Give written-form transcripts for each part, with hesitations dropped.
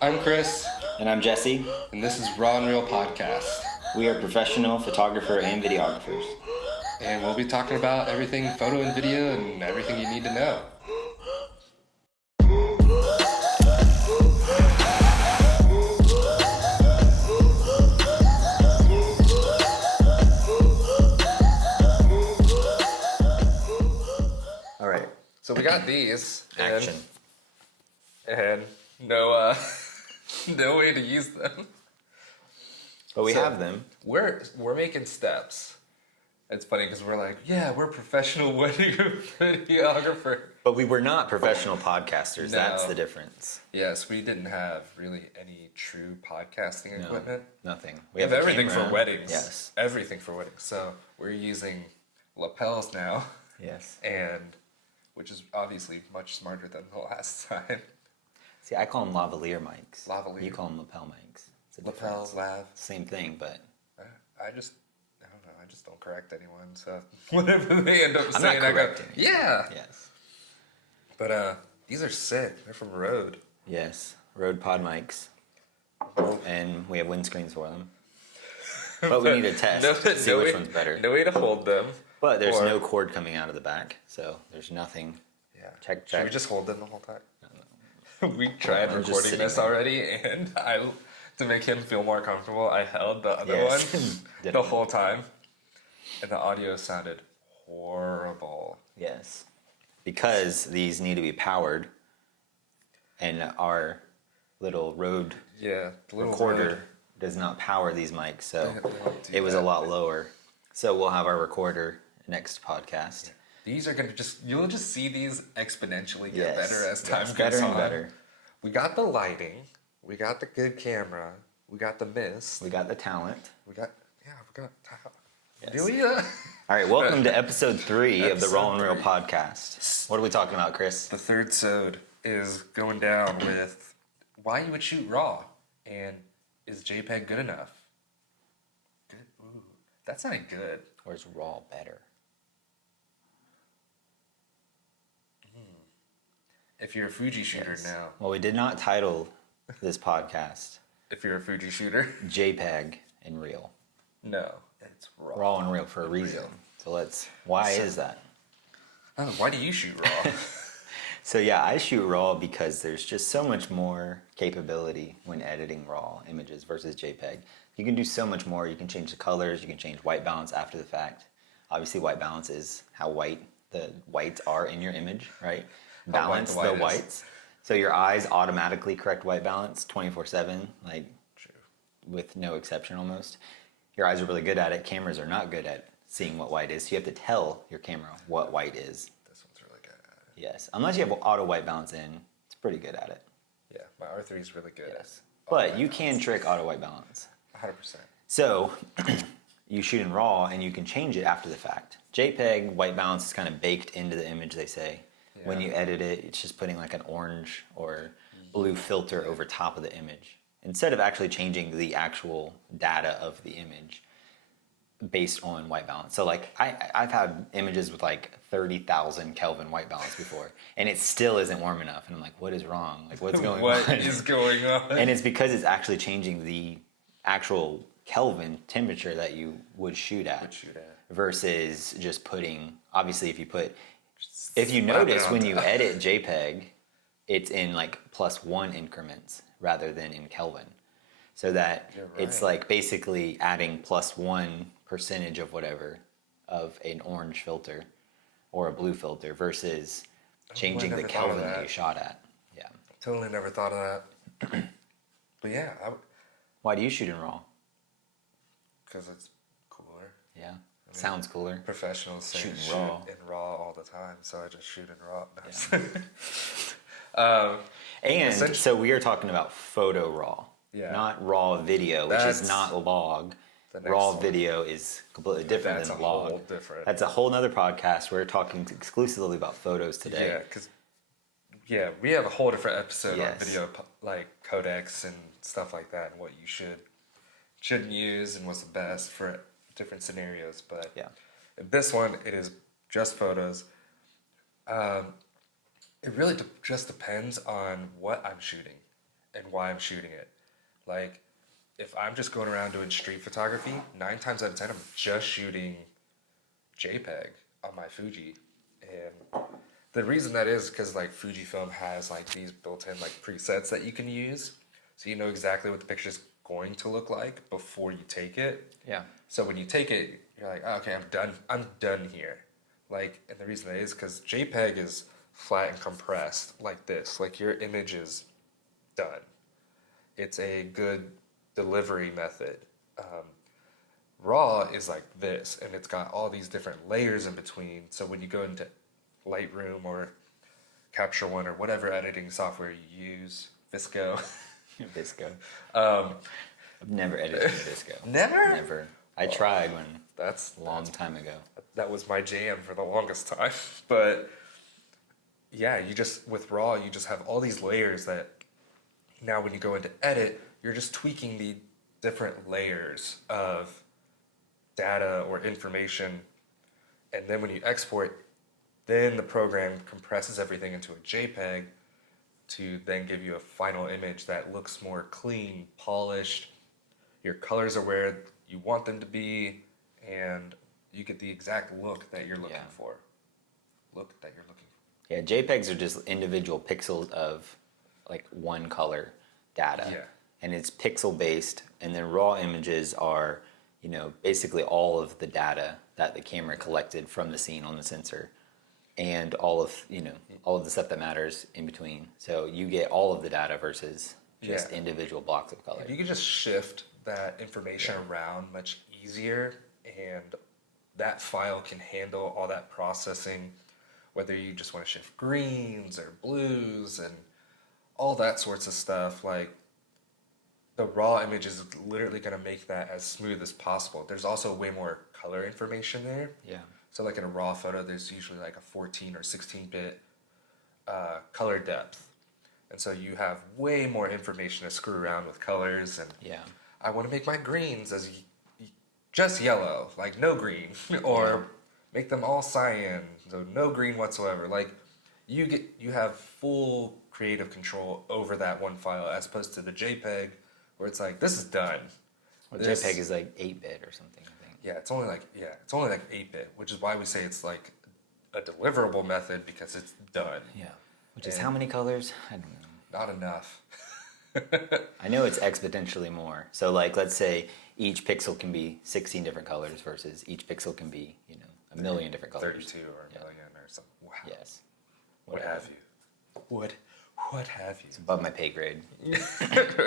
I'm Chris. And I'm Jesse. And this is Raw and Real Podcast. We are professional photographer and videographers. And we'll be talking about everything photo and video and everything you need to know. All right. So we got these. Action. And no no way to use them. But we have them. We're making steps. It's funny because we're like, yeah, we're professional wedding videographer. But we were not professional podcasters. No. That's the difference. Yes, we didn't have really any true podcasting equipment. Nothing. We have everything camera. for weddings. Yes. Everything for weddings. So we're using lapels now. Yes. And which is obviously much smarter than the last time. See, I call them lavalier mics. Lavalier. You call them lapel mics. It's a Lapel, difference. lav. Same thing, but I just don't correct anyone. So whatever they end up I'm saying, not correcting. I go, yeah. Yes. But these are sick. They're from Rode. Yes. Rode pod mics. And we have windscreens for them. But we need to test to see which one's better. No way to hold them. But there's no cord coming out of the back, so there's nothing. Yeah. Check. Should we just hold them the whole time? We tried I'm just recording sitting this there. already, and to make him feel more comfortable, I held the other Yes. one the Definitely. whole time, and the audio sounded horrible. Yes. Because these need to be powered, and our little Rode Yeah, the little recorder Rode. does not power these mics, so They don't do it was a that. lot lower. So we'll have our recorder next podcast. These are you'll just see these exponentially get Yes. better as time goes better on. and better. We got the lighting, we got the good camera, we got the mist, We got the talent. we got. Yes. Do we? All right, welcome to episode 3 of the Episode Raw and Real 3. podcast. What are we talking about, Chris? The third sode is going down with why you would shoot RAW and is JPEG good enough? Good. Ooh, that sounded good. Or is Raw better? If you're a Fuji shooter Yes. now, Well, we did not title this podcast if you're a Fuji shooter, JPEG and Real. no, it's RAW. Raw and Real for a reason. So why is that? Oh, why do you shoot RAW? So yeah, I shoot RAW because there's just so much more capability when editing RAW images versus JPEG. You can do so much more. You can change the colors. You can change white balance after the fact. Obviously, white balance is how white the whites are in your image, right? How white Balance the white the is. whites. So your eyes automatically correct white balance 24/7, like True. with no exception almost. Your eyes are really good at it. Cameras are not good at seeing what white is. So you have to tell your camera what white is. This one's really good at it. Yes, unless you have auto white balance in, it's pretty good at it. Yeah, my R3 is really good. Yes, but you can trick auto white balance. 100%. So you shoot in RAW and you can change it after the fact. JPEG white balance is kind of baked into the image, they say. When Yeah. you edit it, it's just putting like an orange or blue filter over top of the image instead of actually changing the actual data of the image based on white balance. So like I've had images with like 30,000 Kelvin white balance before, and it still isn't warm enough. And I'm like, what is wrong? Like what's going What on? is going on? And it's because it's actually changing the actual Kelvin temperature that you would shoot at, versus just putting, obviously if you slap it notice on when you top. edit JPEG, it's in like +1 increments rather than in Kelvin. So that You're it's right. like basically adding +1% of whatever of an orange filter or a blue filter versus changing the never thought of Kelvin that that. you shot at. Yeah. Totally never thought of that. But yeah, Why do you shoot in RAW? because it's cooler. Yeah. Sounds cooler. Professionals say Shooting shoot RAW. in RAW all the time, so I just shoot in RAW. And Essentially- so we are talking about photo RAW, Yeah. not raw video, which is That's not log. the next Raw one. video is completely different That's than a log. whole different. That's a whole nother podcast. We're talking exclusively about photos today. Yeah, because we have a whole different episode on Yes. video, like codecs and stuff like that, and what you shouldn't use, and what's the best for different scenarios. But Yeah. in this one, it is just photos. It really just depends on what I'm shooting. and why I'm shooting it. Like, if I'm just going around doing street photography, 9 times out of 10, I'm just shooting JPEG on my Fuji. And the reason that is because like Fujifilm has like these built-in like presets that you can use, so you know exactly what the picture's going to look like before you take it. Yeah. So when you take it, you're like, oh, okay, I'm done. I'm done here. Like, and the reason that is because JPEG is flat and compressed like this. Like your image is done. It's a good delivery method. RAW is like this, and it's got all these different layers in between. So when you go into Lightroom or Capture One or whatever editing software you use, Visco. Visco. um, I've never edited in Visco. Never? Never. I tried when that's a long time ago. That was my jam for the longest time. But yeah, you just with RAW, you just have all these layers that now when you go into edit, you're just tweaking the different layers of data or information, and then when you export, then the program compresses everything into a JPEG to then give you a final image that looks more clean, polished. Your colors are where you want them to be, and you get the exact look that you're looking for. Yeah, JPEGs are just individual pixels of like one color data. Yeah. And it's pixel based, and then raw images are, basically all of the data that the camera collected from the scene on the sensor, and all of the stuff that matters in between. So you get all of the data versus just individual blocks of color. You can just shift that information around much easier, and that file can handle all that processing, whether you just want to shift greens or blues and all that sorts of stuff. Like, the raw image is literally going to make that as smooth as possible. There's also way more color information there. Yeah. So like in a raw photo, there's usually like a 14 or 16-bit color depth. And so you have way more information to screw around with colors. And I want to make my greens as just yellow, like no green, or make them all cyan, so no green whatsoever. Like, you have full creative control over that one file, as opposed to the JPEG, where it's like, this is done. Well, JPEG is like 8-bit or something, I think. Yeah, it's only like 8-bit, which is why we say it's like a deliverable method, because it's done. Yeah. Which is how many colors? I don't know. Not enough. I know it's exponentially more. So like, let's say each pixel can be 16 different colors versus each pixel can be, a million different colors. 32 or a million or something. Wow. Yes. What have you? What have you? It's above my pay grade.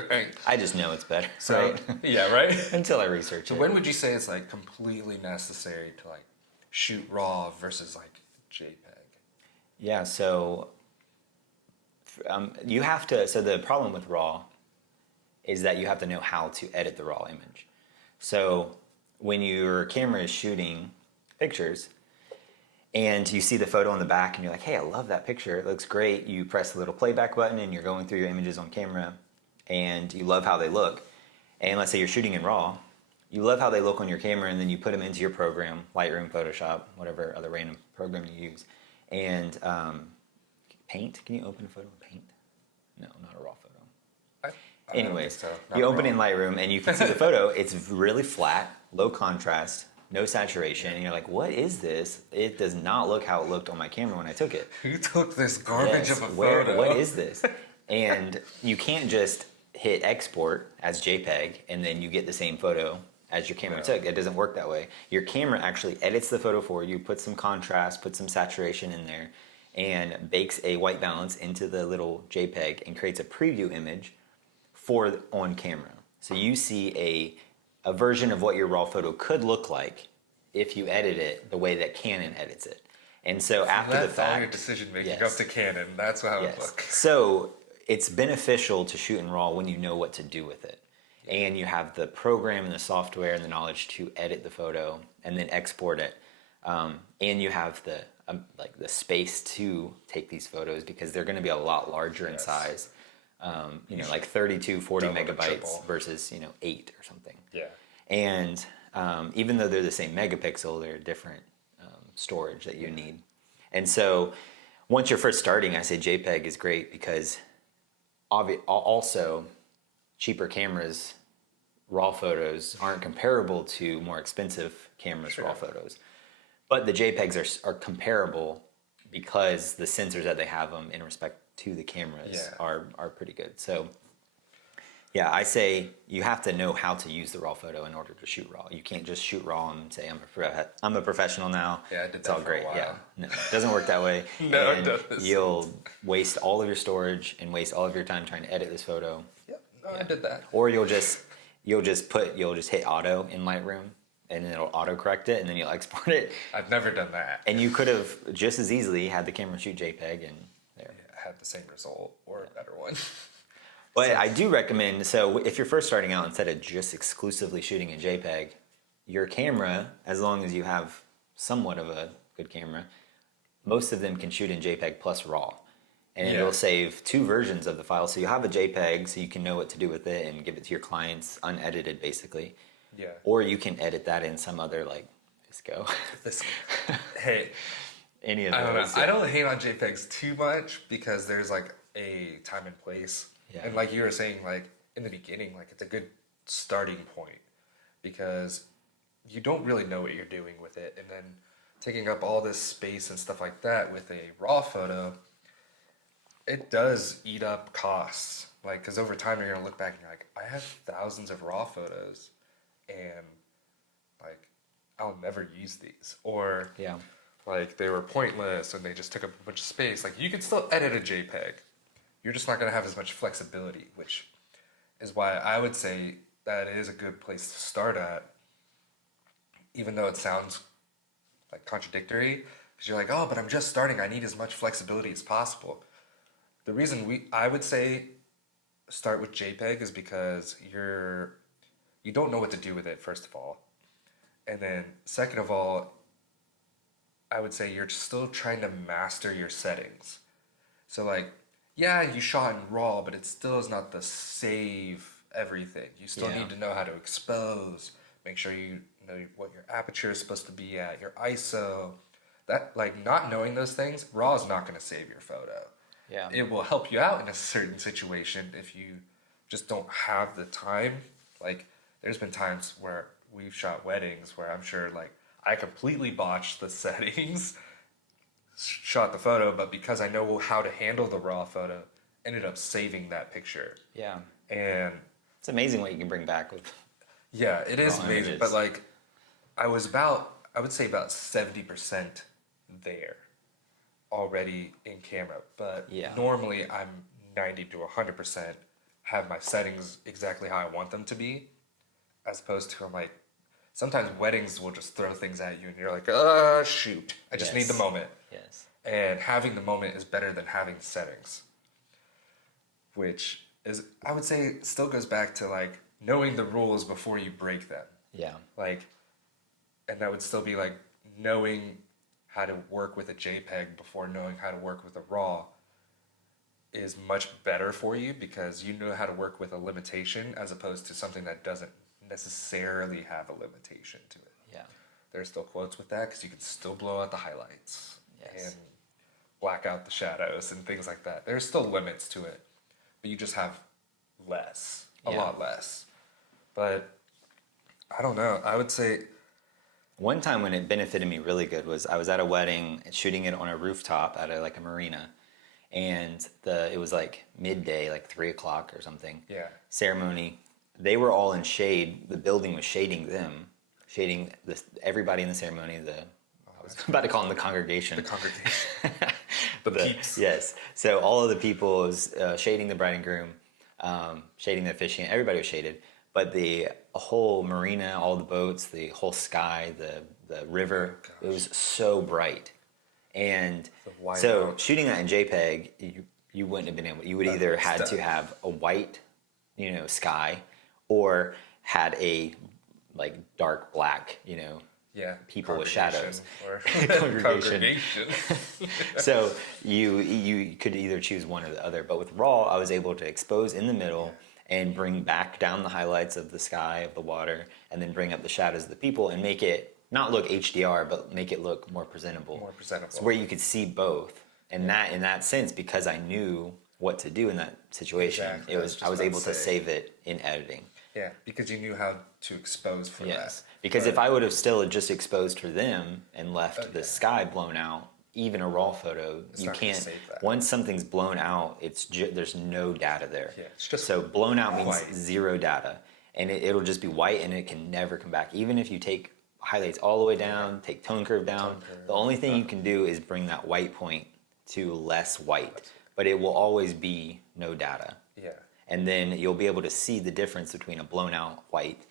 Right. I just know it's better. So, right? yeah, right? Until I research So it. when would you say it's like completely necessary to like shoot RAW versus like JPEG? Yeah, so you have to, so the problem with RAW is that you have to know how to edit the RAW image. So when your camera is shooting pictures and you see the photo on the back and you're like, hey, I love that picture, it looks great. You press the little playback button and you're going through your images on camera and you love how they look. And let's say you're shooting in RAW, you love how they look on your camera, and then you put them into your program, Lightroom, Photoshop, whatever other random program you use. And Paint, can you open a photo in Paint? No, not a RAW photo. Anyways, so. You open in Lightroom and you can see the photo. It's really flat, low contrast, no saturation, and you're like, what is this? It does not look how it looked on my camera when I took it. Who took this garbage of a photo? What is this? And you can't just hit export as JPEG and then you get the same photo as your camera took. It doesn't work that way. Your camera actually edits the photo for you, puts some contrast, puts some saturation in there, and bakes a white balance into the little JPEG and creates a preview image for on camera. So you see a version of what your RAW photo could look like if you edit it the way that Canon edits it. And so after the fact, that's all your decision making up to Canon. That's how it looks. So it's beneficial to shoot in RAW when you know what to do with it, and you have the program and the software and the knowledge to edit the photo and then export it, and you have the space to take these photos, because they're going to be a lot larger in size. Like 32, 40 megabytes versus 8 or something. Yeah. And even though they're the same megapixel, they're different storage that you need. And so once you're first starting, I say JPEG is great because Also, cheaper cameras, raw photos aren't comparable to more expensive cameras, raw photos. But the JPEGs are comparable because the sensors that they have them in respect to the cameras are pretty good. So yeah, I say you have to know how to use the raw photo in order to shoot raw. You can't just shoot raw and say I'm a professional now. Yeah, I did it's that all for great. a while. Yeah, no, it doesn't work that way. No, and it doesn't. You'll waste all of your storage and waste all of your time trying to edit this photo. Yep, no, I did that. Or you'll just hit auto in Lightroom and it'll auto correct it and then you'll export it. I've never done that. And you could have just as easily had the camera shoot JPEG and there. Yeah, I had the same result or a better one. But I do recommend, so if you're first starting out, instead of just exclusively shooting in JPEG, your camera, as long as you have somewhat of a good camera, most of them can shoot in JPEG plus RAW. And it'll save 2 versions of the file. So you have a JPEG so you can know what to do with it and give it to your clients unedited basically. Yeah. Or you can edit that in some other like Visco. Hey, Any of I don't know. those. I don't hate on JPEGs too much because there's like a time and place. Yeah. And like you were saying, like in the beginning, like it's a good starting point because you don't really know what you're doing with it. And then taking up all this space and stuff like that with a raw photo, it does eat up costs. Like, because over time you're going to look back and you're like, I have thousands of raw photos and like, I'll never use these. Or Yeah. like they were pointless and they just took up a bunch of space. Like you can still edit a JPEG. You're just not going to have as much flexibility, which is why I would say that is a good place to start at, even though it sounds like contradictory, because you're like, oh, but I'm just starting. I need as much flexibility as possible. The reason I would say start with JPEG is because you don't know what to do with it, first of all. And then second of all, I would say you're still trying to master your settings. So like, yeah, you shot in RAW, but it still is not the save everything. You still need to know how to expose, make sure you know what your aperture is supposed to be at, your ISO. That, like, not knowing those things, RAW is not going to save your photo. Yeah. It will help you out in a certain situation if you just don't have the time. Like, there's been times where we've shot weddings where I'm sure, like, I completely botched the settings, shot the photo, but because I know how to handle the raw photo, ended up saving that picture. Yeah. And It's amazing what you can bring back with. yeah, it is Raw amazing. images. But like, I would say about 70% there already in camera. But normally I'm 90 to 100% have my settings exactly how I want them to be, as opposed to I'm like, sometimes weddings will just throw things at you and you're like, shoot, I just need the moment. Yes. And having the moment is better than having settings. Which is, I would say, still goes back to like knowing the rules before you break them. Yeah. Like, and that would still be like knowing how to work with a JPEG before knowing how to work with a RAW is much better for you because you know how to work with a limitation as opposed to something that doesn't necessarily have a limitation to it. Yeah. There's still quotes with that because you can still blow out the highlights Yes. and black out the shadows and things like that. There's still limits to it, but you just have a lot less. But I don't know. I would say One time when it benefited me really good was I was at a wedding shooting it on a rooftop at a marina, and it was like midday, like 3:00 or something. Yeah. Ceremony. They were all in shade. The building was shading them, shading everybody in the ceremony. I was about to call them the congregation. the congregation, the peeps. Yes. So all of the people was shading the bride and groom, shading the officiant. Everybody was shaded, but the whole marina, all the boats, the whole sky, the river, it was so bright. And so out. shooting that in JPEG, you wouldn't have been able. You would either had to have a white, sky, or had a like dark black, people with shadows. Or Congregation. So you could either choose one or the other. But with RAW, I was able to expose in the middle and bring back down the highlights of the sky, of the water, and then bring up the shadows of the people and make it not look HDR, but make it look more presentable. More presentable. So where you could see both. And that, in that sense, because I knew what to do in that situation. Exactly. I was able to save it in editing. Yeah, because you knew how to expose for Yes, that. because But if I would have still just exposed for them and left the yeah. sky blown out, even a raw photo, you not gonna can't. save that. Once something's blown out, there's no data there. Yeah, it's just so blown out means white. zero data, and it'll just be white, and it can never come back. Even if you take highlights all the way down, take tone curve down, the only thing you can do is bring that white point to less white, but it will always be no data. Yeah. And then you'll be able to see the difference between a blown out white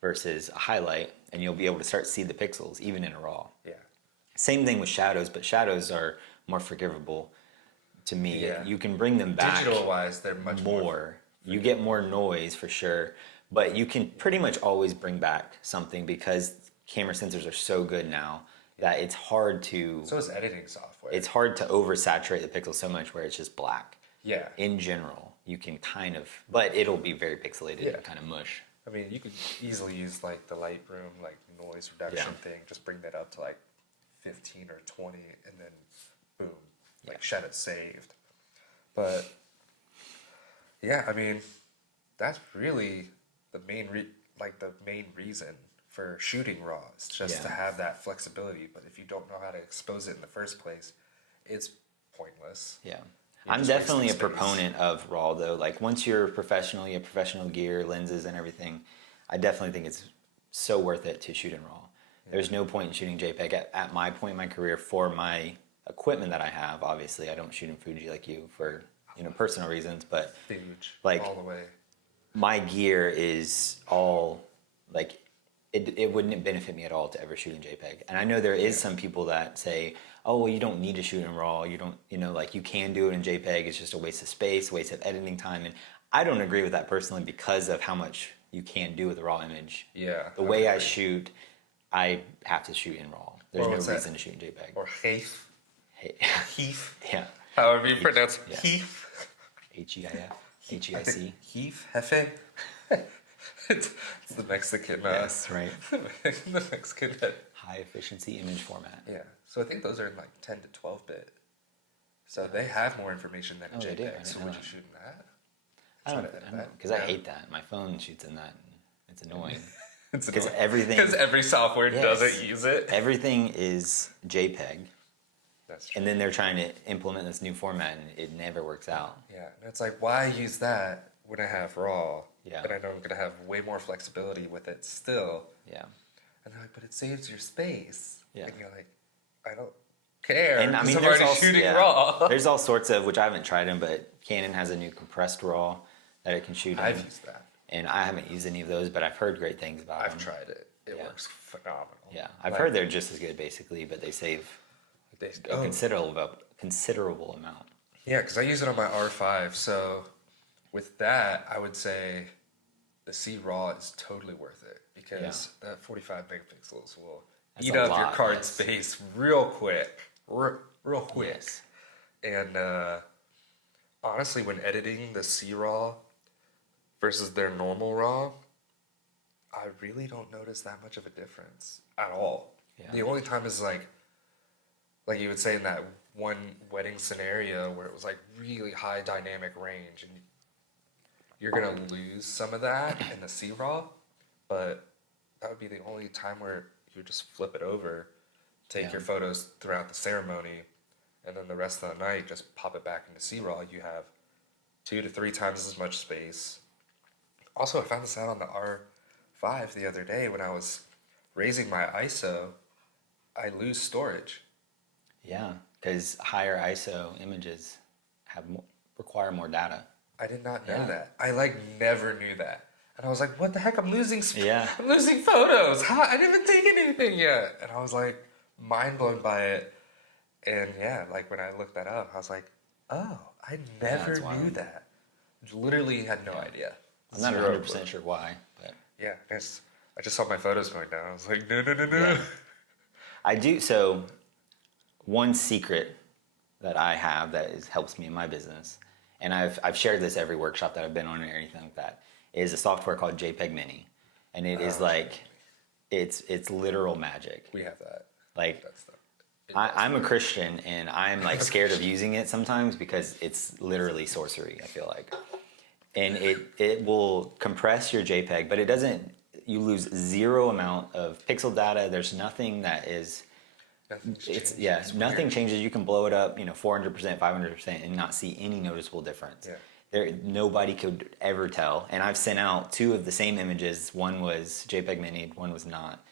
versus a highlight, and you'll be able to start to see the pixels even in a raw. Yeah. Same thing with shadows, but shadows are more forgivable to me. Yeah. You can bring them back Digital wise, they're much more. You get more noise for sure, but you can pretty much always bring back something because camera sensors are so good now that it's hard to. So is editing software. It's hard to oversaturate the pixels so much where it's just black. Yeah. In general, you can kind of, but it'll be very pixelated Yeah. and kind of mush. I mean, you could easily use like the Lightroom like noise reduction thing. Just bring that up to like 15 or 20, and then boom, like shadow saved. But yeah, I mean, that's really the main main reason for shooting raw. It's just to have that flexibility. But if you don't know how to expose it in the first place, it's pointless. Yeah. You're I'm just definitely a wasting space. proponent of RAW though. Like once you're professional, you have professional gear, lenses and everything, I definitely think it's so worth it to shoot in RAW. There's no point in shooting JPEG at my point in my career for my equipment that I have. Obviously, I don't shoot in Fuji like you for, personal reasons, but Huge. like all the way. my gear is all like it wouldn't benefit me at all to ever shoot in JPEG. And I know there is some people that say, oh, well, you don't need to shoot in RAW. You don't, like you can do it in JPEG. It's just a waste of space, waste of editing time. And I don't agree with that personally because of how much you can do with a RAW image. Yeah. The way I shoot, I have to shoot in RAW. There's no what's that? reason to shoot in JPEG. Or Heif. Heif. Yeah. However you pronounce yeah. Heif. H-E-I-F. I H-E-I-C. think Heif? Hefe? it's the Mexican. Yes, right. The Mexican head. High efficiency image format. Yeah. So I think those are in like 10 to 12 bit. So they have more information than a Oh, they do? I JPEG. didn't So know would you that. shoot in that? I don't Try to edit know, that. because I hate that. My phone shoots in that. And it's annoying. It's Because annoying. everything, Because every software Yes. doesn't use it. everything is JPEG, That's true. and then they're trying to implement this new format, and it never works out. Yeah. And it's like, why use that when I have RAW? Yeah. And I know I'm going to have way more flexibility with it still. Yeah, And they're like, but it saves your space. Yeah. And you're like, I don't care. and I 'cause mean, I'm there's already also, shooting RAW. there's all sorts of, which I haven't tried them, but Canon has a new compressed RAW that it can shoot in, I've used that. and I haven't used any of those, but I've heard great things about them. I've tried it. It Yeah. works phenomenal. Yeah, I've Like, heard they're just as good basically, but they save they, a considerable amount. yeah, because I use it on my R5. So with that, I would say the C RAW is totally worth it because that 45 megapixels will That's eat a up your lot, card yes. space real quick. Real quick. Yes. And honestly, when editing the C RAW versus their normal RAW, I really don't notice that much of a difference at all. Yeah. The only time is like you would say in that one wedding scenario where it was like really high dynamic range, and you're gonna lose some of that in the C RAW, but that would be the only time where you just flip it over, take your photos throughout the ceremony, and then the rest of the night just pop it back into C RAW. You have 2 to 3 times as much space. Also, I found this out on the R5 the other day when I was raising my ISO. I lose storage. Yeah, because higher ISO images require more data. I did not know Yeah. that. I never knew that. And I was like, what the heck? I'm losing Yeah. I'm losing photos. How? I didn't even take anything yet. And I was like mind blown by it. And yeah, like when I looked that up, I was like, oh, I never that's knew wild. that. Literally had no idea. I'm not Zero 100% clue. sure why, but Yeah, I just saw my photos going down. I was like, no. Yeah. I do. So, one secret that I have that helps me in my business, and I've shared this every workshop that I've been on or anything like that, is a software called Jpeg Mini, and it is like it's literal magic. We have that. Like That stuff. I'm a Christian, and I'm like scared of using it sometimes because it's literally sorcery, I feel like. And it will compress your JPEG, but it doesn't, you lose zero amount of pixel data. There's nothing that is, nothing changes. You can blow it up, 400%, 500% and not see any noticeable difference. Yeah. Nobody could ever tell. And I've sent out 2 of the same images. One was JPEG mini, one was not.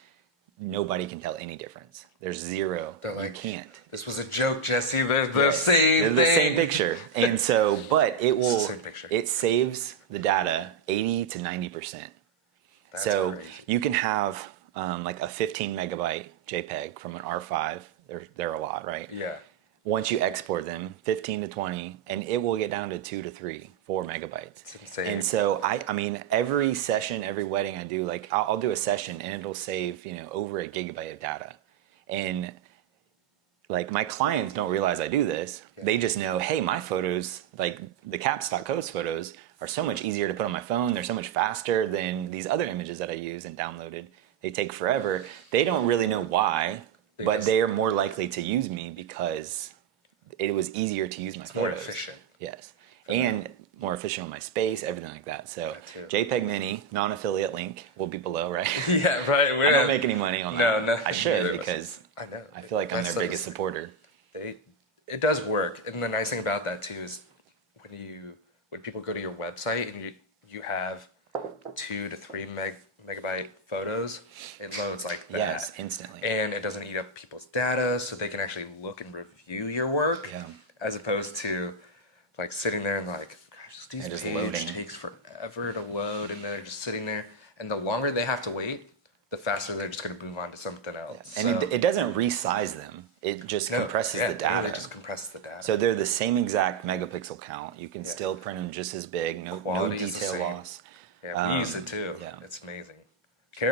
Nobody can tell any difference. There's zero. They're like, you can't. This was a joke, Jesse. They're the same thing. They're the same picture. And so, but it saves the data 80 to 90%. That's so crazy. you can have like a 15 megabyte JPEG from an R5. They're a lot, right? Yeah. Once you export them, 15 to 20, and it will get down to 2 to 3, 4 megabytes. It's insane. And so I mean, every session, every wedding I do, like I'll do a session and it'll save, over a gigabyte of data. And like my clients don't realize I do this. Yeah. They just know, hey, my photos, like the caps.coast photos, are so much easier to put on my phone. They're so much faster than these other images that I use and downloaded. They take forever. They don't really know why. But they are more likely to use me because it was easier to use my photos. More efficient. Yes. And more efficient on my space, everything like that. So JPEG Mini, non-affiliate link will be below, right? Yeah, right. I don't make any money on that. No. I should because I know. I feel like I'm their biggest supporter. It does work. And the nice thing about that too is when people go to your website and you have 2 to 3 megabyte photos, it loads like that. Yes, instantly. And it doesn't eat up people's data, so they can actually look and review your work. Yeah. As opposed to like sitting there and like, gosh, this page takes forever to load, and they're just sitting there. And the longer they have to wait, the faster they're just going to move on to something else. Yeah. And it doesn't resize them. It just compresses the data. It just compresses the data. So they're the same exact megapixel count. You can still print them just as big. No detail loss. Yeah, we use it too. Yeah. It's amazing.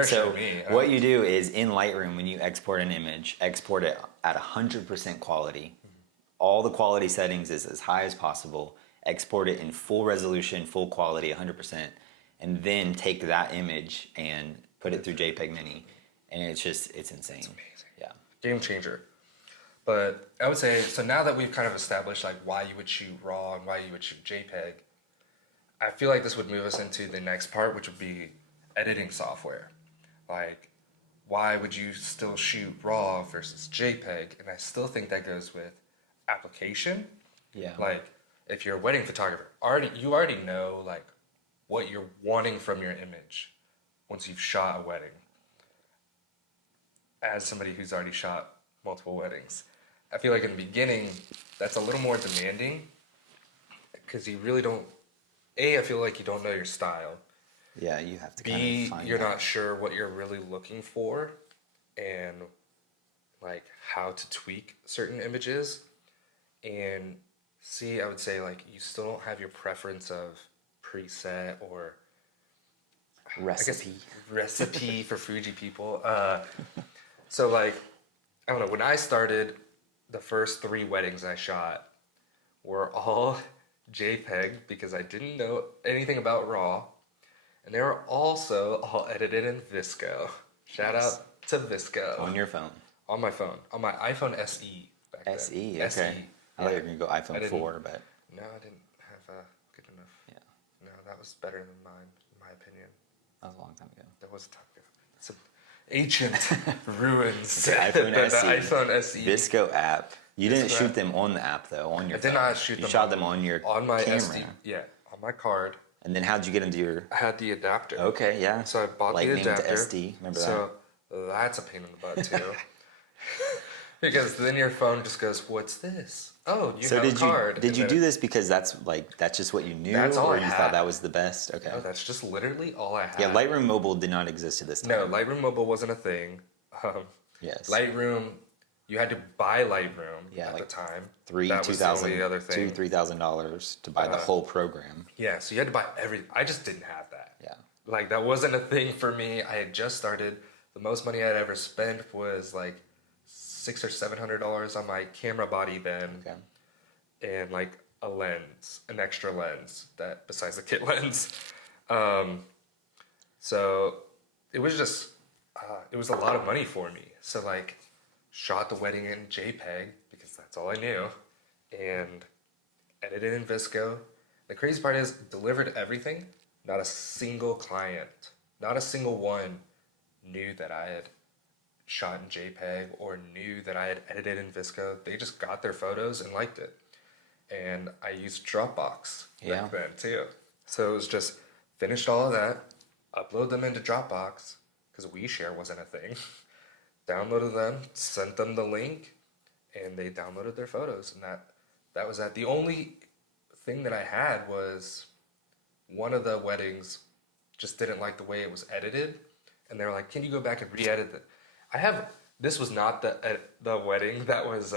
So what you do is in Lightroom, when you export an image, export it at 100% quality. Mm-hmm. All the quality settings is as high as possible. Export it in full resolution, full quality, 100%. And then take that image and put it through JPEG Mini. And it's insane. It's amazing. Yeah. Game changer. But I would say, so now that we've kind of established like why you would shoot RAW and why you would shoot JPEG, I feel like this would move us into the next part, which would be editing software. Like, why would you still shoot RAW versus JPEG? And I still think that goes with application. Yeah. Like, if you're a wedding photographer, you already know like what you're wanting from your image once you've shot a wedding. As somebody who's already shot multiple weddings, I feel like in the beginning that's a little more demanding because you really don't. I feel like you don't know your style. Yeah, you have to kind of find you're not sure what you're really looking for and like how to tweak certain images. And I would say like you still don't have your preference of preset or recipe for Fuji people. So like, I don't know, when I started, the first 3 weddings I shot were all JPEG because I didn't know anything about RAW, and they were also all edited in Visco. Shout out to Visco. On your phone? On my phone. On my iPhone SE back then. SE, okay. SE. I thought you were going to go iPhone 4, but... No, I didn't have a good enough. Yeah. No, that was better than mine, in my opinion. That was a long time ago. That was a time ago. It's an ancient ruins. The iPhone SE. The iPhone SE. Visco app. You didn't shoot them on the app though, on your phone. I did not shoot them. You shot them on your my camera. SD, yeah, on my card. And then how'd you get into your... I had the adapter. Okay, yeah. So I bought Lightning the adapter. to SD, remember that? So that's a pain in the butt too. Because then your phone just goes, what's this? Oh, you have a card. Did you do this because that's just what you knew? That's all or I you had. thought that was the best? Okay. No, that's just literally all I had. Yeah, Lightroom Mobile did not exist at this time. No, Lightroom Mobile wasn't a thing. Yes. Lightroom, you had to buy Lightroom at the time. $3,000 to buy the whole program. Yeah, so you had to buy everything. I just didn't have that. Yeah. Like, that wasn't a thing for me. I had just started. The most money I'd ever spent was like $600 or $700 on my camera body then. Okay. And like a lens, an extra lens that besides the kit lens. So it was just, it was a lot of money for me. So like shot the wedding in JPEG because that's all I knew, and edited in Visco. The crazy part is, delivered everything. Not a single client, not a single one knew that I had shot in JPEG or knew that I had edited in Visco. They just got their photos and liked it. And I used Dropbox back then too. So it was just finished all of that, upload them into Dropbox, because WeShare wasn't a thing. Downloaded them, sent them the link, and they downloaded their photos. And that was that. The only thing that I had was one of the weddings just didn't like the way it was edited. And they were like, can you go back and re-edit it? This was not the wedding that was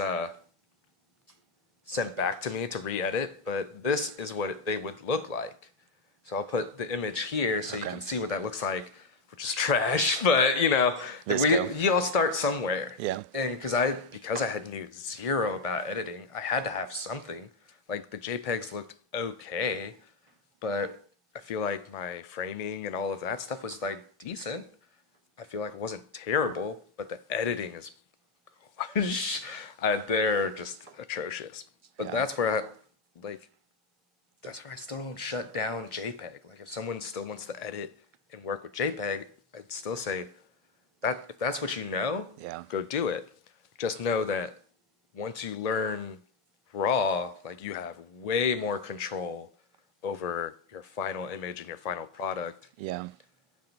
sent back to me to re-edit, but this is what they would look like. So I'll put the image here so you can see what that looks like, which is trash, but you all start somewhere. Yeah. And because I had knew zero about editing, I had to have something. Like the JPEGs looked okay, but I feel like my framing and all of that stuff was like decent. I feel like it wasn't terrible, but the editing is, gosh, they're just atrocious. But that's where I still don't shut down JPEG. Like if someone still wants to edit and work with JPEG, I'd still say that if that's what you know, go do it. Just know that once you learn RAW, like you have way more control over your final image and your final product. Yeah.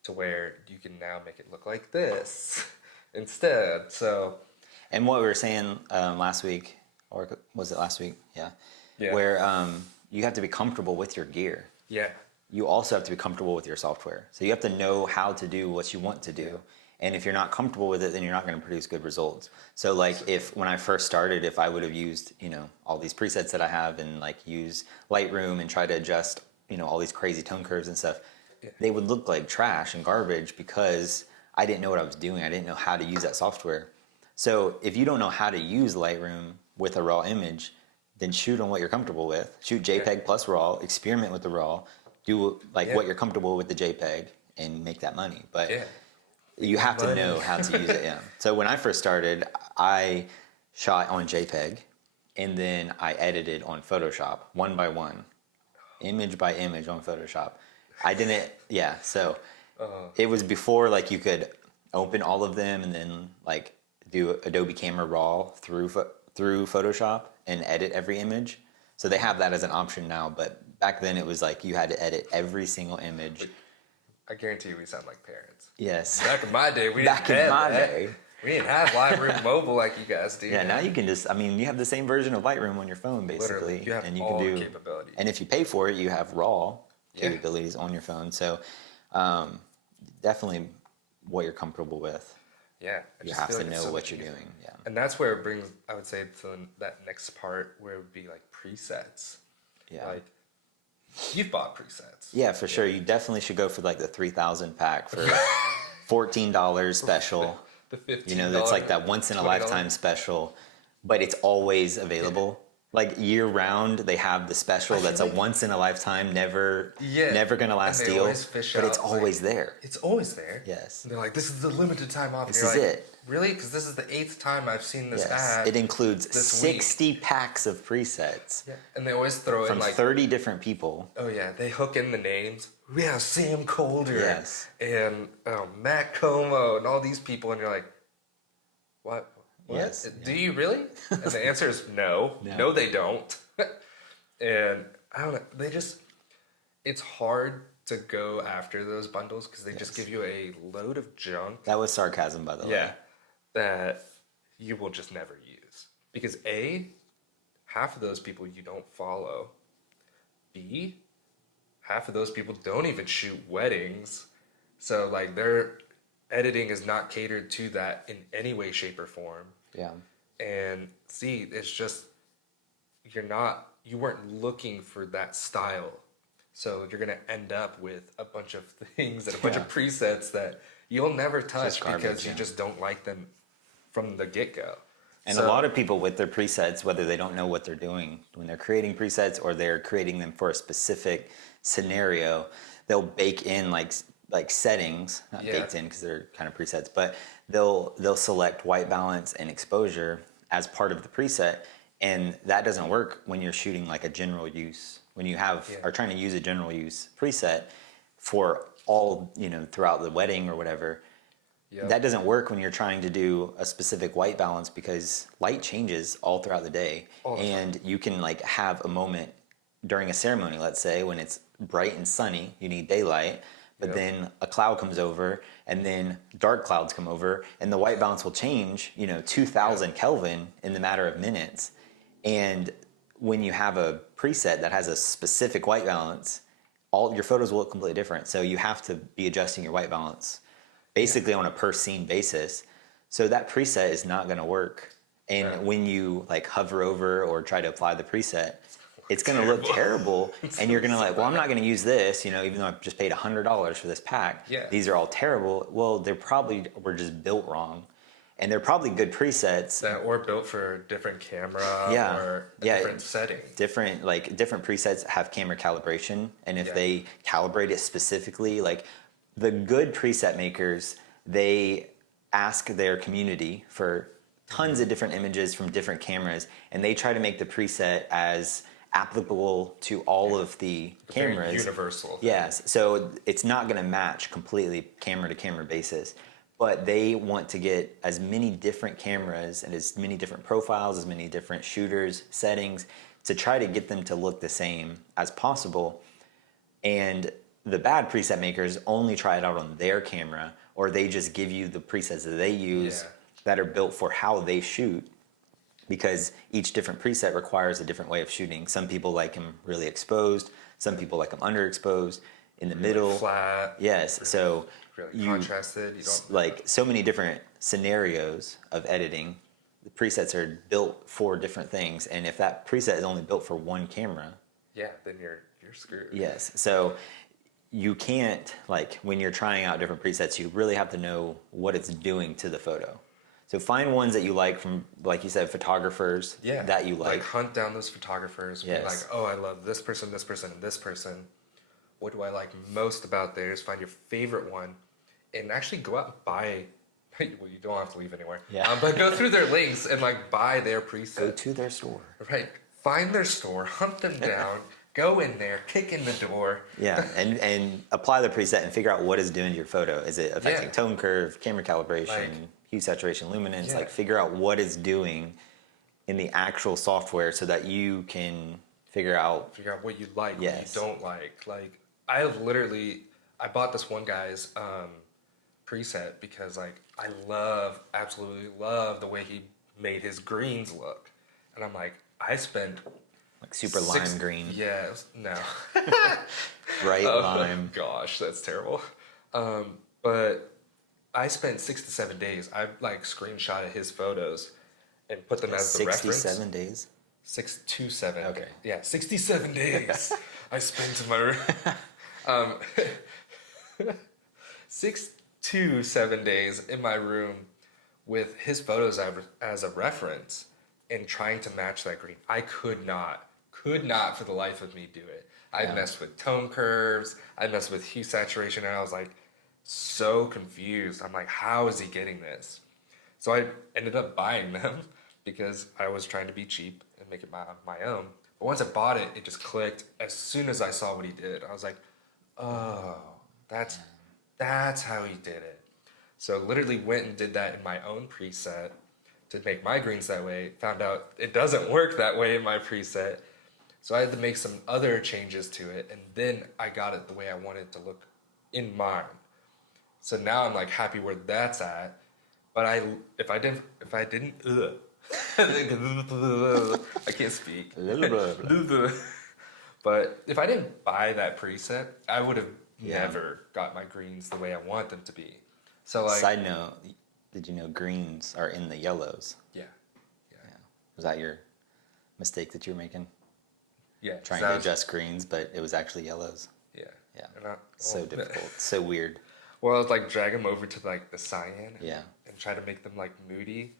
To where you can now make it look like this instead. So. And what we were saying last week, or was it last week? Yeah. Where you have to be comfortable with your gear. Yeah. You also have to be comfortable with your software. So you have to know how to do what you want to do. Yeah. And if you're not comfortable with it, then you're not going to produce good results. So like when I first started, if I would have used, all these presets that I have and like use Lightroom and try to adjust, all these crazy tone curves and stuff, they would look like trash and garbage because I didn't know what I was doing. I didn't know how to use that software. So if you don't know how to use Lightroom with a raw image, then shoot on what you're comfortable with. Shoot JPEG plus RAW, experiment with the RAW, do what you're comfortable with the JPEG, and make that money. But you have to know how to use it. So when I first started, I shot on JPEG, and then I edited on Photoshop, one by one, image by image on Photoshop. I didn't, so it was before you could open all of them and then do Adobe Camera Raw through Photoshop and edit every image. So they have that as an option now, but back then it was you had to edit every single image. I guarantee you we sound like parents. Yes. Back in my day, we didn't have Lightroom mobile like you guys do. Yeah, now you can just, you have the same version of Lightroom on your phone basically. Literally, you have and all the capabilities. And if you pay for it, you have RAW capabilities on your phone. So definitely what you're comfortable with. Yeah. You have to know what you're doing. Yeah. And that's where it brings, I would say, to that next part where it would be presets. Yeah. You've bought presets. Yeah, for sure. You definitely should go for the 3,000 pack for $14 special. The $15. It's that once in a lifetime special, but it's always available. Year round, they have the special that's a once in a lifetime, never gonna last deal, but it's always there. It's always there. Yes. And they're like, this is the limited time offer. This is it. Really? Because this is the 8th time I've seen this ad. It includes 60 packs of presets. Yeah. And they always throw from 30 different people. Oh yeah, they hook in the names. We have Sam Colder. Yes. And Matt Como and all these people, and you're like, what? Yes. Do you really? And the answer is no. No, they don't. And I don't know. It's hard to go after those bundles because they just give you a load of junk. That was sarcasm, by the way. Yeah. That you will just never use. Because A, half of those people you don't follow. B, half of those people don't even shoot weddings. So their editing is not catered to that in any way, shape, or form. Yeah. And C, it's just you weren't looking for that style. So you're gonna end up with a bunch of things and a bunch of presets that you'll never touch because you just don't like them from the get-go. And a lot of people with their presets, whether they don't know what they're doing when they're creating presets or they're creating them for a specific scenario, they'll bake in like settings, not Yeah. baked in because they're kind of presets, but they'll select white balance and exposure as part of the preset, and that doesn't work when you're shooting like a general use. When you are trying to use a general use preset for all, throughout the wedding or whatever, that doesn't work when you're trying to do a specific white balance because light changes all throughout the day. And you can like have a moment during a ceremony, let's say, when it's bright and sunny, you need daylight, but then a cloud comes over and then dark clouds come over and the white balance will change, 2000 Kelvin in the matter of minutes. And when you have a preset that has a specific white balance, all your photos will look completely different. So you have to be adjusting your white balance basically on a per scene basis. So that preset is not going to work. And when you like hover over or try to apply the preset, it's going to look terrible. And you're going to like, well, I'm not going to use this, even though I've just paid $100 for this pack. Yeah. These are all terrible. Well, they're probably were just built wrong. And they're probably good presets. That were built for a different camera or a different setting. Different presets have camera calibration. And if they calibrate it specifically, like the good preset makers, they ask their community for tons of different images from different cameras. And they try to make the preset as applicable to all of the cameras. Very universal. Yes. So it's not going to match completely camera to camera basis. But they want to get as many different cameras and as many different profiles, as many different shooters, settings, to try to get them to look the same as possible. And the bad preset makers only try it out on their camera, or they just give you the presets that they use that are built for how they shoot, because each different preset requires a different way of shooting. Some people like them really exposed, some people like them underexposed, in the middle. Flat. Yes. So really contrasted. You don't like so many different scenarios of editing. The presets are built for different things, and if that preset is only built for one camera, then you're screwed. Yes. So you can't, like, when you're trying out different presets, you really have to know what it's doing to the photo. So find ones that you like from, like you said, photographers that you like. Like hunt down those photographers. Be like, oh, I love this person, this person, and this person. What do I like most about theirs? Find your favorite one, and actually go out and buy. Well, you don't have to leave anywhere. Yeah. But go through their links and like buy their preset. Go to their store. Right. Find their store. Hunt them down. Go in there. Kick in the door. Yeah, and apply the preset and figure out what it's doing to your photo. Is it affecting tone curve, camera calibration, hue, saturation, luminance? Like figure out what it's doing in the actual software so that you can figure out what you like, what you don't like. Like I bought this one guy's preset because like I absolutely love the way he made his greens look. And I'm like, I spent like super lime green. Yeah, no. Bright lime. Gosh, that's terrible. But I spent 6 to 7 days. I like screenshotted his photos and put them as the reference. 67 days? 6 to 7. Okay. Yeah, 67 days I spent in my room. 6 to 7 days in my room with his photos as a reference and trying to match that green. I could not for the life of me do it. I messed with tone curves. I messed with hue saturation, and I was like so confused. I'm like, how is he getting this? So I ended up buying them because I was trying to be cheap and make it my own. But once I bought it, it just clicked. As soon as I saw what he did, I was like, oh, that's how he did it. So literally went and did that in my own preset to make my greens that way. Found out it doesn't work that way in my preset. So I had to make some other changes to it, and then I got it the way I wanted it to look in mine. So now I'm like happy where that's at. But if I didn't, I can't speak. But if I didn't buy that preset, I would have never got my greens the way I want them to be. So like, side note, did you know greens are in the yellows? Yeah. Was that your mistake that you were making? Yeah. Trying to adjust greens, but it was actually yellows. Yeah. So difficult. So weird. Well, I would like drag them over to like the cyan. Yeah. And try to make them like moody,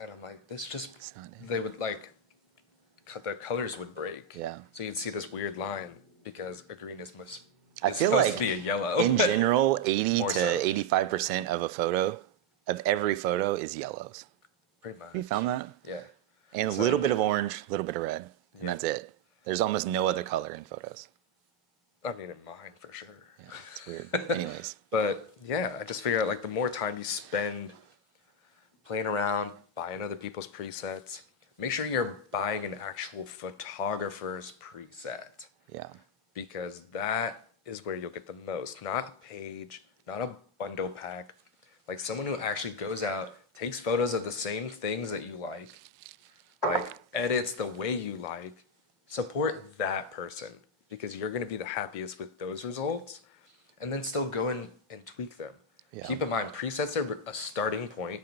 and I'm like, this just. It's not it. They would like, the colors would break. Yeah. So you'd see this weird line because a green is I It's feel supposed like to be a yellow. in general, 80 More to so. 85% of a photo, of every photo, is yellows. Pretty much. Have you found that? Yeah. And a So- little bit of orange, a little bit of red, and that's it. There's almost no other color in photos. I mean, in mine for sure. Yeah, it's weird. Anyways, But yeah, I just figured out like the more time you spend playing around, buying other people's presets, make sure you're buying an actual photographer's preset, yeah, because that is where you'll get the most. Not a page, not a bundle pack. Like someone who actually goes out, takes photos of the same things that you like edits the way you like. Support that person because you're going to be the happiest with those results, and then still go in and tweak them. Yeah. Keep in mind, presets are a starting point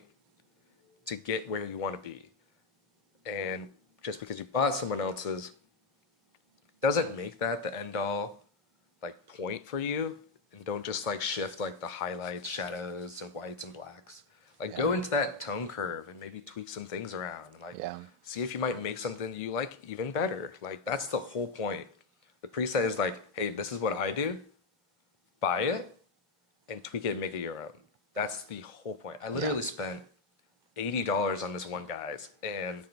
to get where you want to be. And just because you bought someone else's doesn't make that the end all like point for you. And don't just like shift like the highlights, shadows, and whites and blacks. Like go into that tone curve and maybe tweak some things around. Like see if you might make something you like even better. Like that's the whole point. The preset is like, hey, this is what I do. Buy it and tweak it and make it your own. That's the whole point. I literally spent $80 on this one guy's, and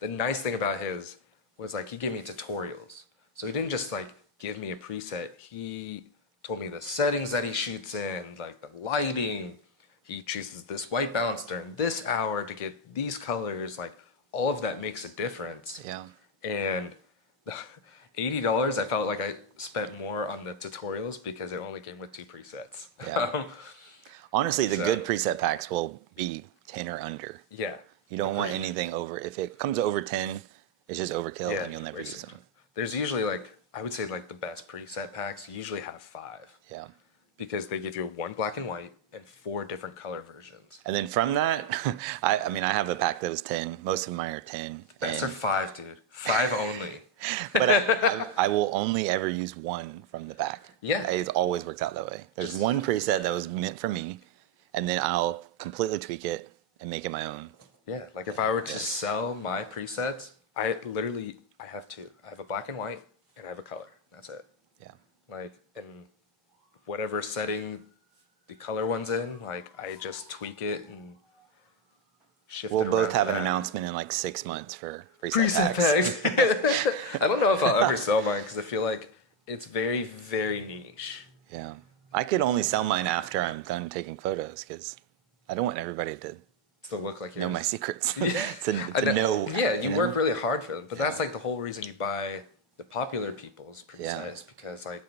the nice thing about his was like he gave me tutorials. So he didn't just like give me a preset. He told me the settings that he shoots in, like the lighting. He chooses this white balance during this hour to get these colors. Like all of that makes a difference. yeah, And the $80, I felt like I spent more on the tutorials because it only came with 2 presets. Yeah. Honestly, the good preset packs will be 10 or under. Yeah. You don't want anything over. If it comes over 10, it's just overkill, and you'll never use them. There's usually like, I would say like the best preset packs usually have 5. Yeah. Because they give you 1 black and white and 4 different color versions. And then from that, I mean, I have a pack that was 10. Most of mine are 10. Best are 5, dude. 5 only. But I will only ever use 1 from the pack. Yeah. It always works out that way. There's one preset that was meant for me, and then I'll completely tweak it and make it my own. Yeah, like if I were to sell my presets, I have 2. I have a black and white and I have a color. That's it. Yeah. Like, in whatever setting the color one's in, like I just tweak it and shift We'll it both around have to an that. announcement in like 6 months for preset packs. Packs. I don't know if I'll ever sell mine because I feel like it's very, very niche. Yeah. I could only sell mine after I'm done taking photos because I don't want everybody to To look like know yours. my secrets. I to know. Yeah, you work really hard for them, but that's like the whole reason you buy the popular people's presets because like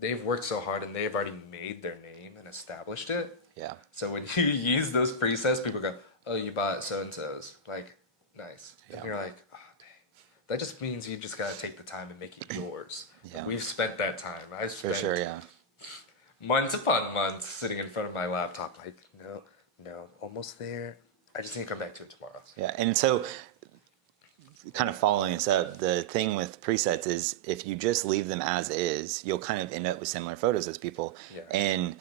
they've worked so hard and they've already made their name and established it. Yeah. So when you use those presets, people go, "Oh, you bought so and so's." Like, nice. And you're like, "Oh, dang." That just means you just gotta take the time and make it yours. Yeah. We've spent that time. I've For spent sure, yeah. months upon months sitting in front of my laptop, like, no, almost there. I just need to come back to it tomorrow. Yeah, and so kind of following this up, the thing with presets is if you just leave them as is, you'll kind of end up with similar photos as people. Yeah. And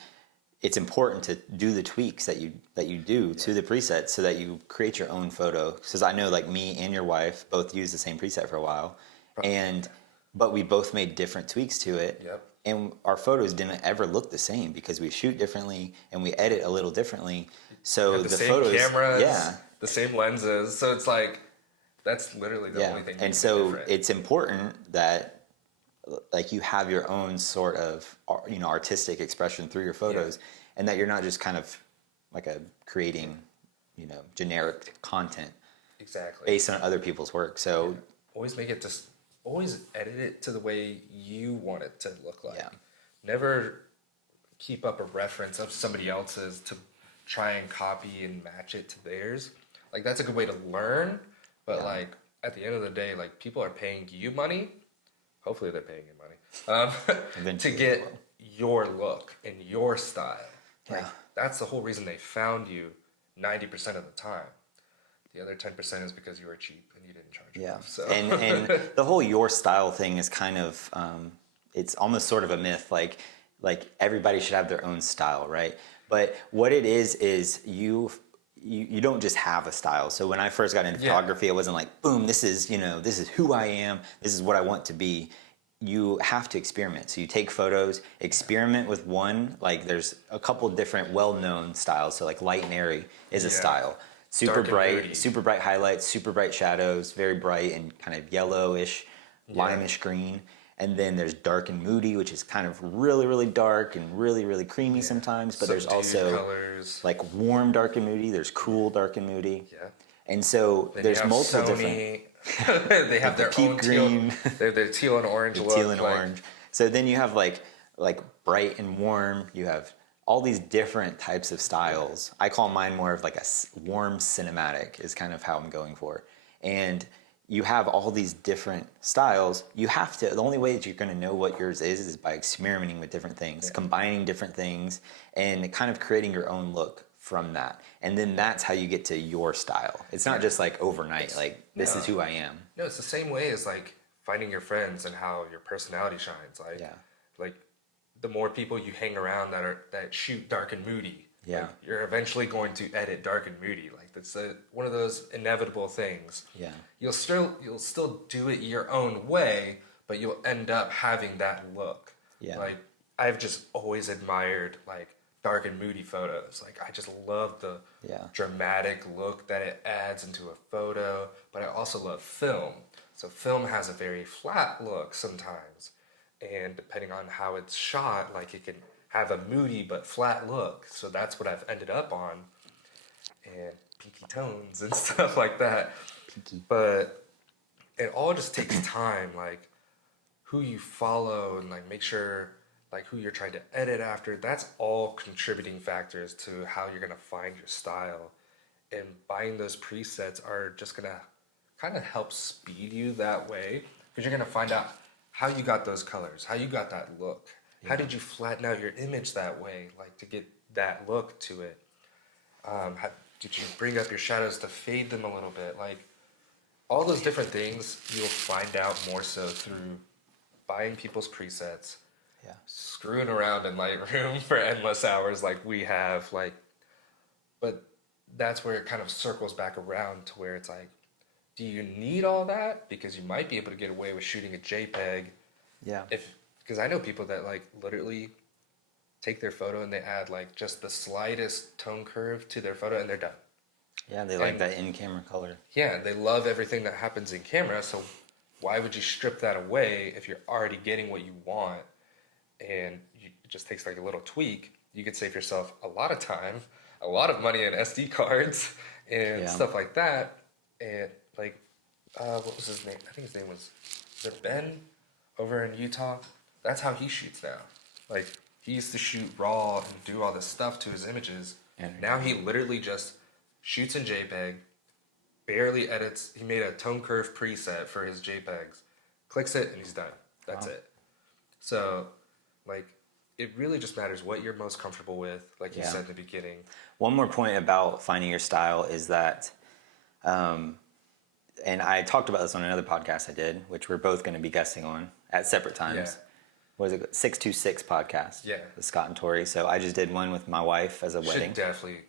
it's important to do the tweaks that you do to the presets so that you create your own photo. Because I know like me and your wife both used the same preset for a while, but we both made different tweaks to it. Yep. And our photos didn't ever look the same because we shoot differently and we edit a little differently. So The the same photos, cameras, the same lenses. So it's like, that's literally the only thing. And so it's important that like you have your own sort of artistic expression through your photos, and that you're not just kind of like creating generic content based on other people's work. So always make it always edit it to the way you want it to look like. Yeah. Never keep up a reference of somebody else's to try and copy and match it to theirs. Like that's a good way to learn, but like at the end of the day, like people are paying you money. Hopefully they're paying you money to get your look and your style. Like that's the whole reason they found you 90% of the time. The other 10% is because you were cheap and you didn't charge enough. So. And the whole your style thing is kind of it's almost sort of a myth. Like everybody should have their own style, right? But what it is you don't just have a style. So when I first got into photography, it wasn't like boom, this is who I am. This is what I want to be. you have to experiment. So you take photos, experiment with one. Like there's a couple different well-known styles. So like light and airy is a Yeah. style. Dark and moody. Super bright highlights, super bright shadows, very bright and kind of yellowish, limeish green. And then there's dark and moody, which is kind of really, really dark and really, really creamy sometimes. But there's Subdued also colors. like warm dark and moody. There's cool dark and moody. Yeah. And so Then there's you have multiple Sony. different They have their peep own green. teal. They're their teal and orange look. teal and like, orange. So then you have like bright and warm. You have all these different types of styles. I call mine more of like a warm cinematic is kind of how I'm going for. And you have all these different styles. You have to, the only way that you're going to know what yours is by experimenting with different things, combining different things, and kind of creating your own look from that. And then that's how you get to your style. It's not just like overnight, like this is who I am. No, it's the same way as like finding your friends and how your personality shines. Like, like the more people you hang around that shoot dark and moody, like, you're eventually going to edit dark and moody. Like that's one of those inevitable things. Yeah. You'll still do it your own way, but you'll end up having that look. Yeah. Like I've just always admired like dark and moody photos. Like I just love the dramatic look that it adds into a photo, but I also love film. So film has a very flat look sometimes, and depending on how it's shot, like it can have a moody but flat look. So that's what I've ended up on, and pinky tones and stuff like that. But it all just takes time, like who you follow and like make sure like who you're trying to edit after. That's all contributing factors to how you're gonna find your style. And buying those presets are just gonna kind of help speed you that way, because you're gonna find out how you got those colors, how you got that look. How did you flatten out your image that way, like to get that look to it? Did you bring up your shadows to fade them a little bit? Like all those different things you'll find out more so through buying people's presets, screwing around in Lightroom for endless hours like we have, like, but that's where it kind of circles back around to where it's like, do you need all that? Because you might be able to get away with shooting a JPEG. Because I know people that like literally take their photo and they add like just the slightest tone curve to their photo and they're done. Yeah, they like that in-camera color. Yeah, they love everything that happens in camera, so why would you strip that away if you're already getting what you want? And it just takes like a little tweak. You could save yourself a lot of time, a lot of money in SD cards and stuff like that. And like, what was his name? I think his name was it Ben over in Utah? That's how he shoots now. Like, he used to shoot raw and do all this stuff to his images. And now he literally just shoots in JPEG, barely edits. He made a tone curve preset for his JPEGs, clicks it, and he's done. That's it. So, like, it really just matters what you're most comfortable with, like you said in the beginning. One more point about finding your style is that, and I talked about this on another podcast I did, which we're both going to be guesting on at separate times. Yeah. What is it? 626 podcast. Yeah. With Scott and Tori. So I just did one with my wife as a wedding. Should definitely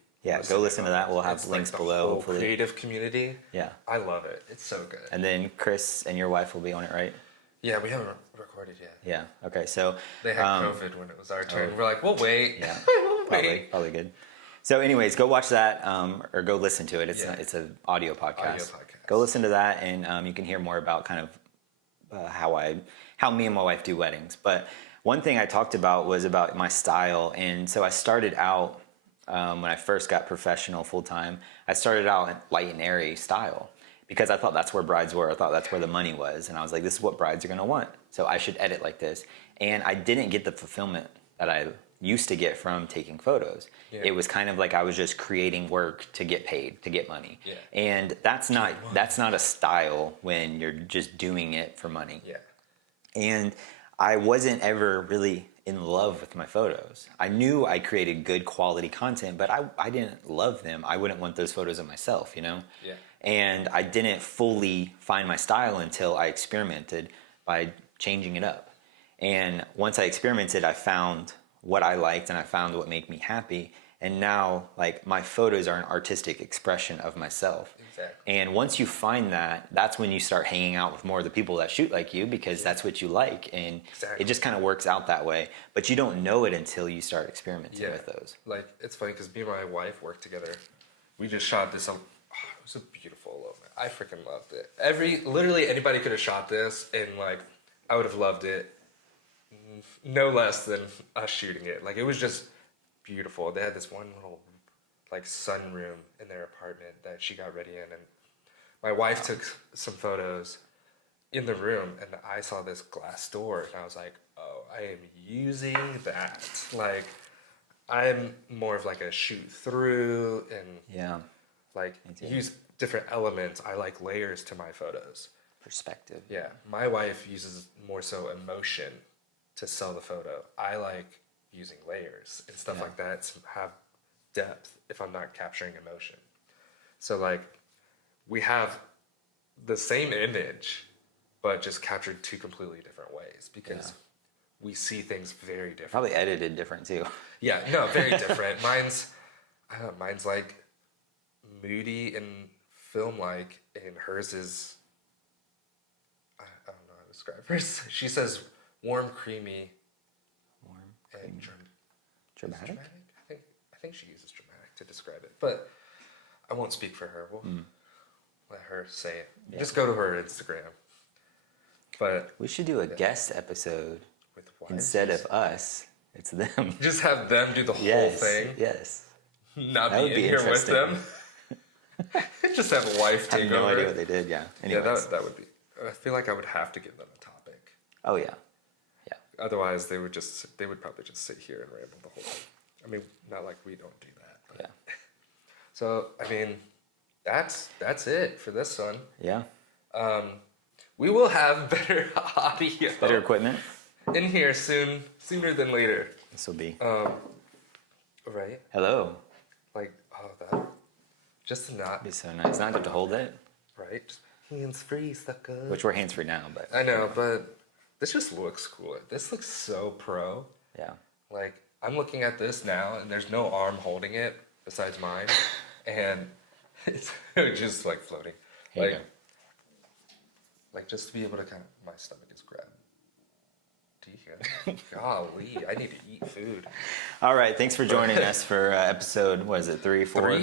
go listen to that. We'll have it's links like the below. whole Hopefully. creative community. Yeah. I love it. It's so good. And then Chris and your wife will be on it, right? Yeah, we haven't recorded yet. Yeah. Okay. So they had COVID when it was our turn. We're like, we'll wait. Yeah. We'll wait. Probably good. So, anyways, go watch that or go listen to it. It's an audio podcast. Go listen to that, and you can hear more about kind of how me and my wife do weddings. But one thing I talked about was about my style, and so I started out when I first got professional full time. I started out in light and airy style because I thought that's where brides were. I thought that's where the money was, and I was like, this is what brides are going to want. So I should edit like this, and I didn't get the fulfillment that I used to get from taking photos. It was kind of like I was just creating work to get paid, to get money. And that's not a style when you're just doing it for money. And I wasn't ever really in love with my photos. I knew I created good quality content, but I didn't love them. I wouldn't want those photos of myself, you know? And I didn't fully find my style until I experimented by changing it up. And once I experimented, I found what I liked and I found what made me happy. And now, like, my photos are an artistic expression of myself. Exactly. And once you find that, that's when you start hanging out with more of the people that shoot like you, because that's what you like. And Exactly. it just kind of works out that way. But you don't know it until you start experimenting Yeah. with those. Like, it's funny because me and my wife worked together. We just shot this. It was a beautiful moment. I freaking loved it. Literally anybody could have shot this, and like, I would have loved it no less than us shooting it. Like, it was just beautiful. They had this one little like sunroom in their apartment that she got ready in, and my wife took some photos in the room, and I saw this glass door, and I was like, oh, I am using that. Like, I'm more of like a shoot through and Yeah. like use different elements. I like layers to my photos. Perspective. Yeah, my wife uses more so emotion to sell the photo. I like using layers and stuff like that to have depth if I'm not capturing emotion. So like, we have the same image, but just captured two completely different ways because we see things very different. Probably edited different too. Yeah, no, very different. Mine's like moody and film-like, and hers is, I don't know how to describe hers. She says warm, creamy, and Dramatic? I think she uses dramatic to describe it, but I won't speak for her. We'll let her say it. Yeah. Just go to her Instagram. But We should do a guest episode with wives, instead of us. It's them. just have them do the whole Yes. thing. Yes. Not That be would in be here with interesting. them. Just have a wife I take have no over. idea what they did. Yeah. Yeah, Anyways. that would be. I feel like I would have to give them a topic. Oh yeah. Yeah. Otherwise, they would probably just sit here and ramble the whole time. I mean, not like we don't do that. But. Yeah. So I mean, that's it for this one. Yeah. We will have better audio, Better equipment. in here sooner than later. This will be. Right? Hello. Like, oh, that. Just to not, It'd be so nice. Not have to hold it, right? Just hands free, sucker. which we're hands free now, but I know, but this just looks cooler. This looks so pro. yeah. Like, I'm looking at this now, and there's no arm holding it besides mine, and it's just like floating. Here you Like, go. like just to be able to kind of, my stomach is grabbed. Do you hear that? Golly, I need to eat food. All right. Thanks for joining us for episode. What is it? 3, 4?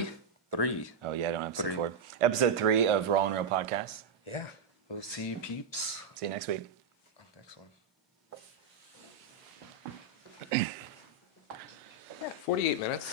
Three. Oh yeah, I don't know, episode 3. 4. Episode 3 of Raw and Real Podcast. Yeah. We'll see you, peeps, See you next week. on the next one. Yeah, 48 minutes.